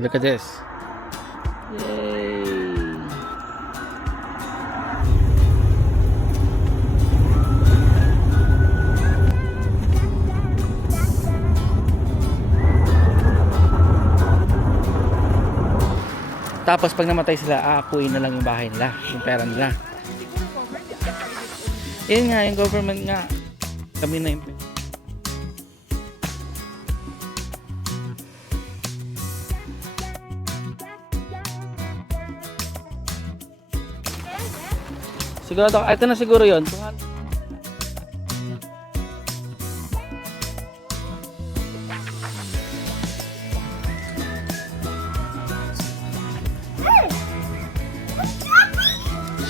Look at this. Yay! Tapos pag namatay sila, aakuin na lang yung bahay nila, yung pera nila. Yun nga, yung government nga. Kami na yung... Siguro, ito na siguro yun.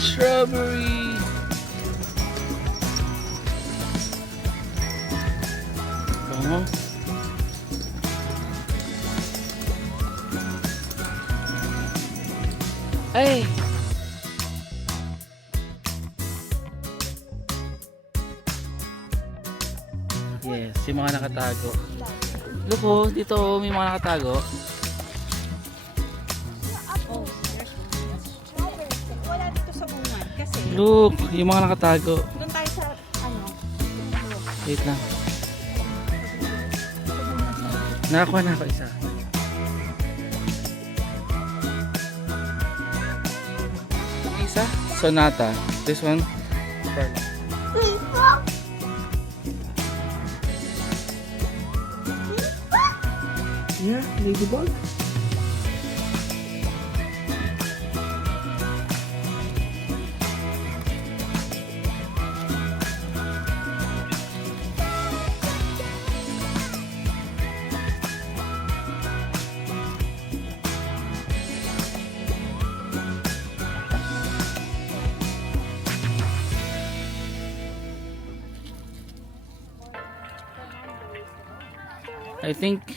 Strawberry. Oh. Ay. Yes, yung mga nakatago. Look oh, dito oh, may mga nakatago. Wala dito sa ungan kasi Look, yung mga nakatago. doon tayo sa ano. Wait lang. Nakakuha na ako isa. Isa? Sonata. This one? Yeah, ladybug. I think.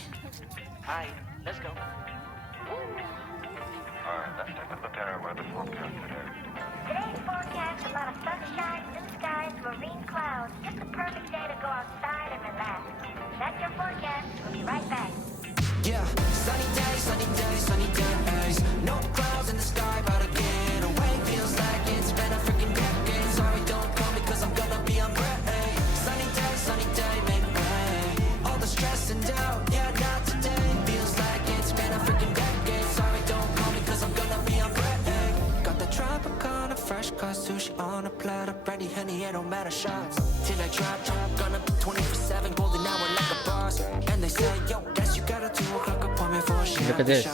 Hi, let's go. Alright, let's take a look at our weather forecast today. Today's forecast, a lot of sunshine, blue skies, marine clouds. Just a perfect day to go outside and relax. That's your forecast. We'll be right back. Yeah, sunny days, sunny days, sunny days. No clouds in the sky, but I get away. Feels like it's been a freaking decade. Sorry, don't call me cause I'm gonna be on break. Sunny day, make way. All the stress and doubt, yeah, not today. Feels like it's been a freaking decade. Sorry, don't call me cause I'm gonna be on break. Got the Tropicana, fresh cut sushi on a platter. Brandy, honey, it don't matter shots. Till I drop, gonna be 24/7, golden hour like a boss. And they say, yo, guess you got a 2 o'clock appointment for a shit. Look at this.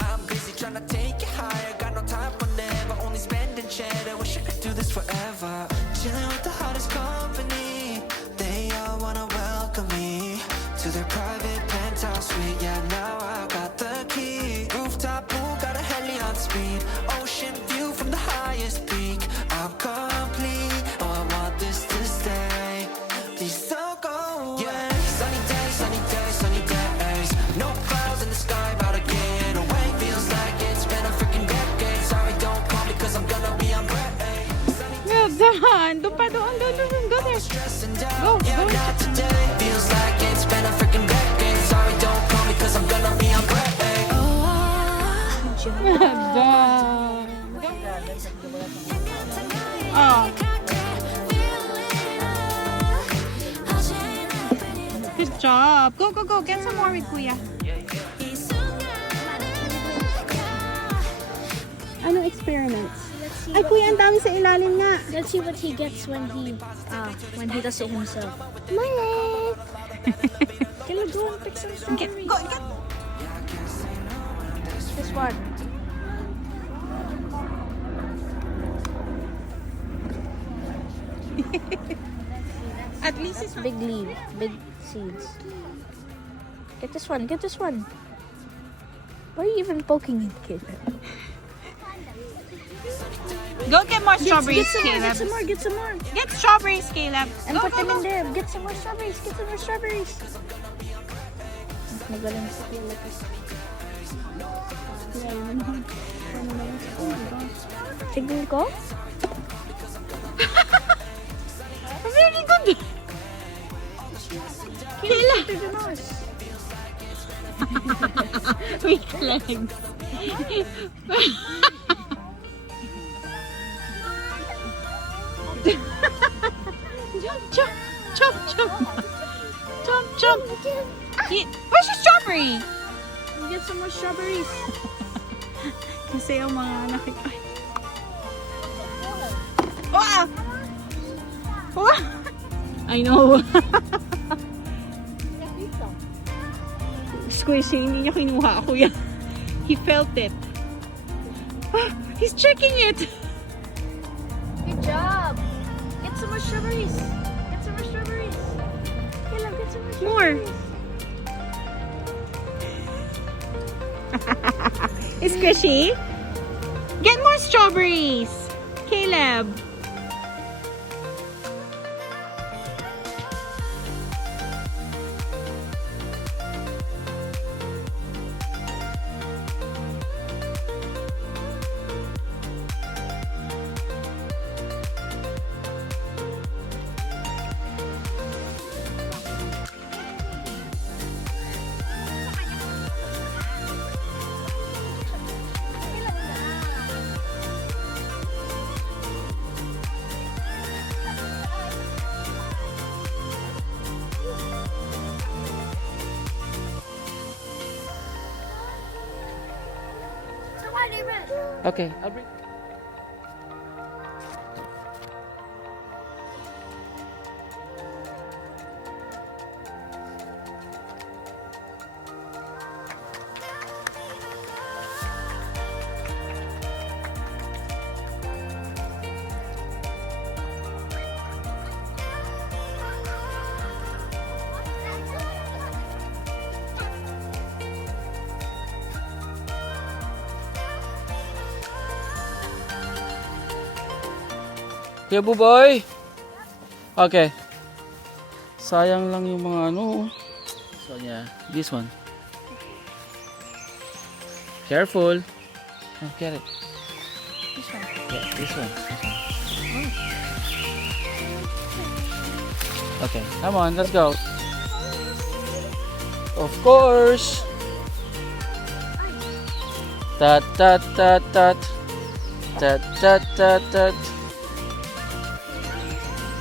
I'm busy trying to take you higher. Got no time for never, only spending cheddar. Wish I could do this forever. Chilling with the hottest company. They all wanna welcome me to their private penthouse suite. Yeah, now I got the key. Rooftop pool, got a heli on speed. Ocean view from the highest peak. I'm complete. Oh, I want this to stay. Please don't go away. Sunny days, sunny days, sunny days. No clouds in the sky, about to get away. Feels like it's been a freaking decade. Sorry, don't call me cause I'm gonna be on break. Doon pa, doon. Go there. Stressing Go, down, yeah, go. not today. Feels like it's been a freaking decade. Sorry, don't call me cause I'm gonna be on break. Oh. Good job. Go. Get some more with Kuya. Ano experiments? Ay, Kuya, ang dami sa ilalim nga. Let's see what he gets when he does it himself. Mali! Can we go and pick some strawberries? Go. This one. At least it's Big leaf, big seeds. Get this one. Why are you even poking it, kid? Go get more strawberries, Get Caleb. some more. Get strawberries, Caleb. And Go, put them go. in there. Get some more strawberries. Magaling si Caleb. Tignan ko? Very good. Caleb. weak legs. Jump, jump, jump, jump. Jump, jump. Where's your strawberry? Get some more strawberries. Kasi yung mga nakikita. Wow! Wow! I know. Squishy, hindi niya kinuha. Kuya. He felt it. Ah, he's checking it. Good job. Get some more strawberries. Get some more strawberries. Caleb, get some more More. strawberries. Squishy. Get more strawberries. Caleb. Okay, I'll bring... Kuya Buboy! Okay. Sayang lang yung mga ano. So yeah, this one. Careful. Oh, get it. This one. Yeah, this one. Okay, come on, let's go. Of course. Tat tat tat tat. Tat tat tat tat.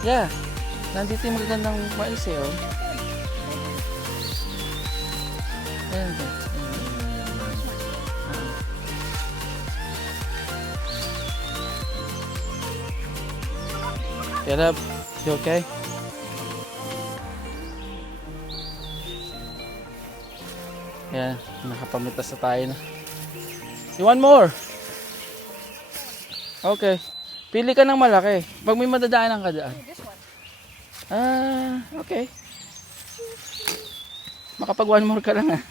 Yeah. Nandito yung magagandang mais eh, oh. Ayan ba? Get up. You okay? Yeah, nakapamitas na tayo na. You want more? Okay. Pili ka ng malaki. Pag may madadaanan ka daan. Okay. Makapag one more ka lang ah.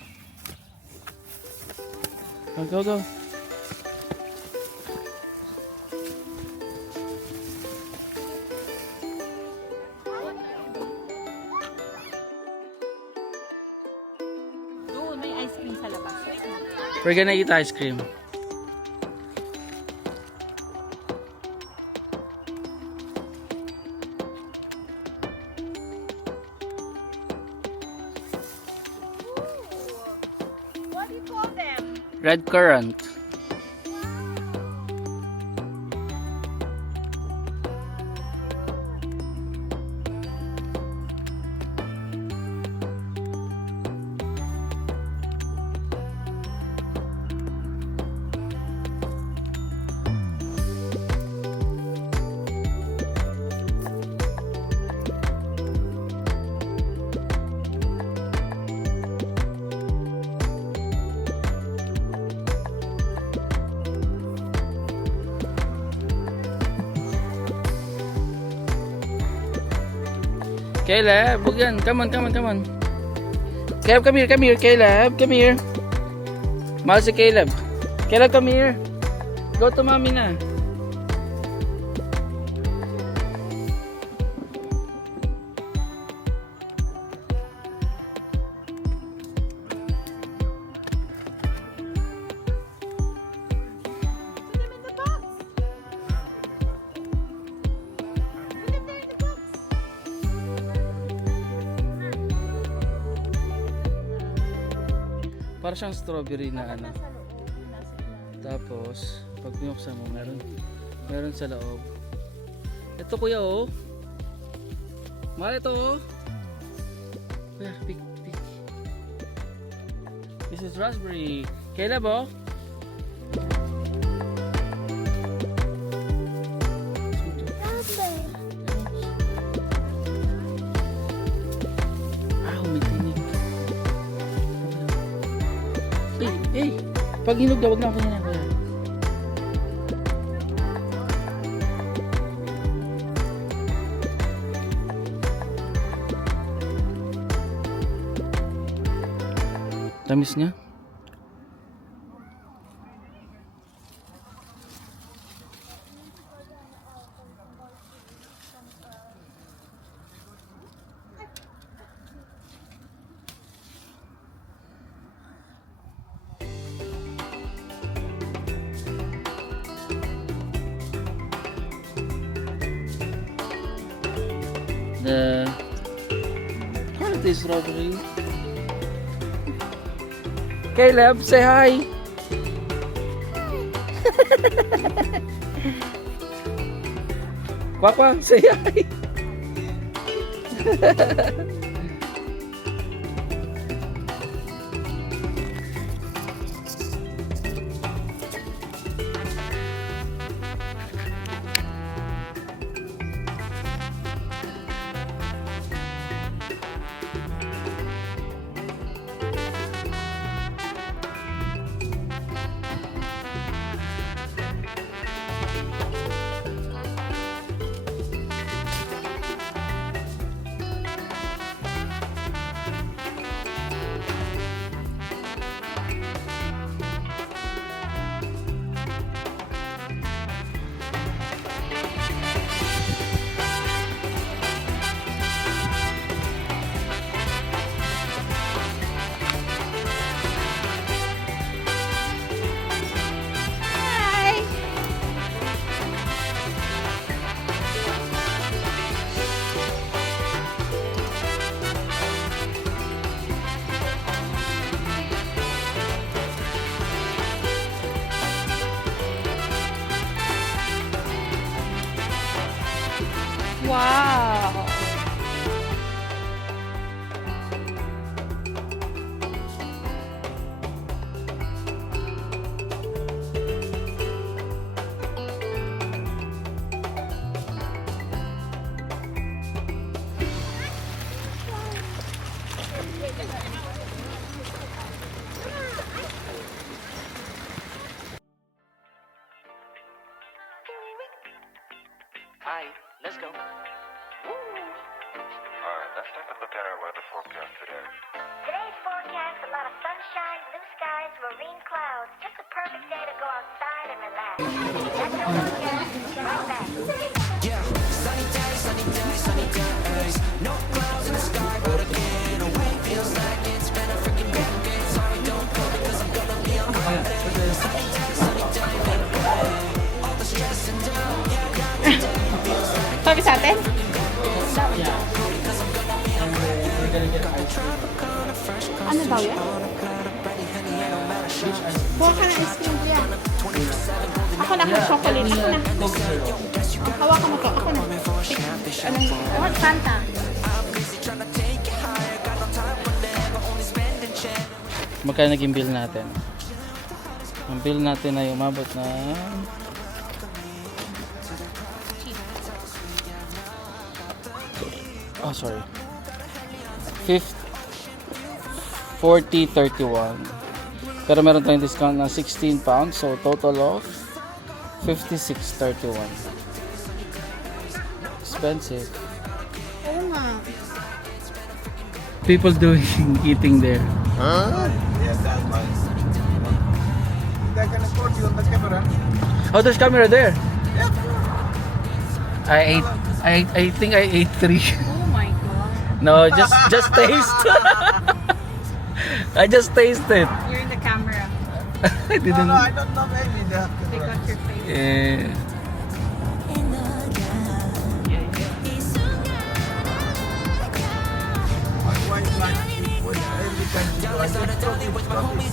Go, go. Doon, may ice cream sa labas. We're gonna eat ice cream. What do you call them? Red currant. Caleb, huwag yan. Come on, come on, come on. Caleb, come here, come here. Caleb, come here. Mahal si Caleb. Caleb, come here. Go to mommy na. Para siyang strawberry na ano. Nasa loob. Nasa ilalim. Tapos, pag binuksan mo, meron sa loob. Ito kuya oh. Mahal ito oh. Kuya, pick. This is raspberry. Caleb oh. May tinig. Hey! Pag hinog na, wag na ako yan. Kuya. Tamis niya. The quality strawberry. Caleb, say hi. Papa, say hi. Wow! Hi, let's go. Alright, let's take a look at our weather forecast today. Today's forecast, a lot of sunshine, blue skies, marine clouds. Just a perfect day to go outside and relax. That's your forecast. Right back. Yeah, sunny days, sunny days, sunny days. No clouds in the sky, but again, a wind feels like it's been a freaking decade. Sorry, don't go because I'm gonna be on my way. Sunny days, sunny days, better play. All the stress and doubt, yeah, feels like Sabi sa atin? Ano daw yan? Buha ka ng ice cream kuya. Ako na, chocolate. Ako na. Hawakan mo to. Ako na. What? Fanta. Magkano naging bill natin? Ang bill natin ay umabot na sorry. 40.31. Pero meron tayong discount na 16 pounds, so total of 56.31. Expensive. Oo nga. People doing eating there. Yes, that's fine. I can record you on the camera. Oh, there's camera there. Yeah. I think I ate 3. Oh my God. No, just taste. I just tasted. You're in the camera. I didn't. No, I don't know maybe the They got your face. Eh, My wife likes to put everything expensive. I just told you it's probably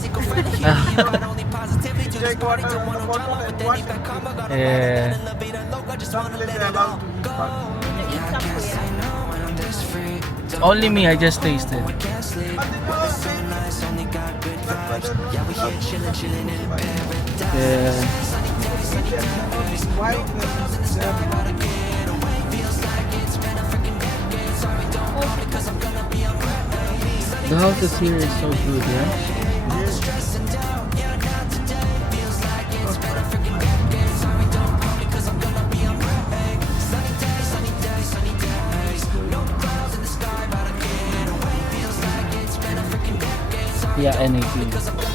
take water in the bottle and wash it. Yeah. Some places are allowed to use bottle. Only me, I just tasted. But then Yeah. why The houses here is so good, yeah? Yeah, anything.